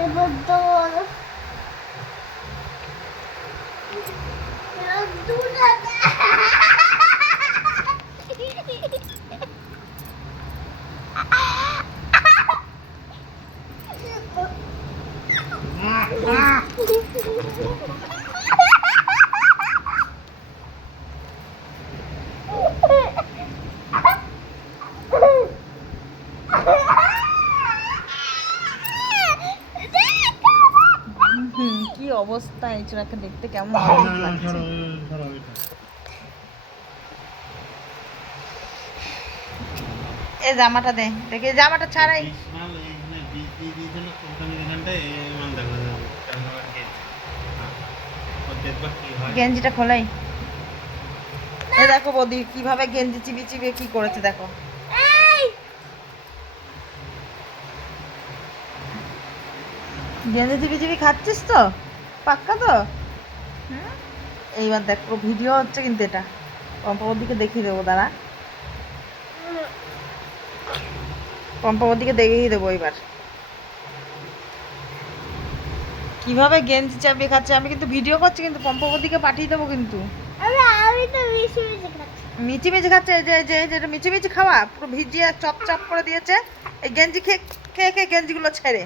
এবার তো কি অবস্থা, এই চোরাকে দেখতে কেমন অদ্ভুত লাগছে। এই জামাটা দে, দেখে জামাটা ছাড়াই গেঞ্জিটা খোলাই। এই দেখো বৌদি কিভাবে গেঞ্জি চিবি চিবিয়ে কি করেছে দেখো। গেঞ্জি চিবি চিবি খাচ্ছিস তো, পাক্কা তো? এইবার দেখো ভিডিও হচ্ছে কিন্তু, এটা পম্পাবতীকে দেখিয়ে দেবো, দাঁড়া পম্পাবতীকে দেখিয়ে দেবো এবার কিভাবে গেঞ্জি চাপিয়ে খাচ্ছে। আমি কিন্তু ভিডিও করছি, কিন্তু পম্পাবতীকে পাঠিয়ে দেবো কিন্তু। আমি তো মিশে মিচি খাচ্ছে, এই যে এই যে যেটা মিচি মিচি খাওয়া পুরো ভিজিয়ে চপ চপ করে দিয়েছে। এই গেঞ্জি খেয়ে খেয়ে খেয়ে গেঞ্জিগুলো ছেড়ে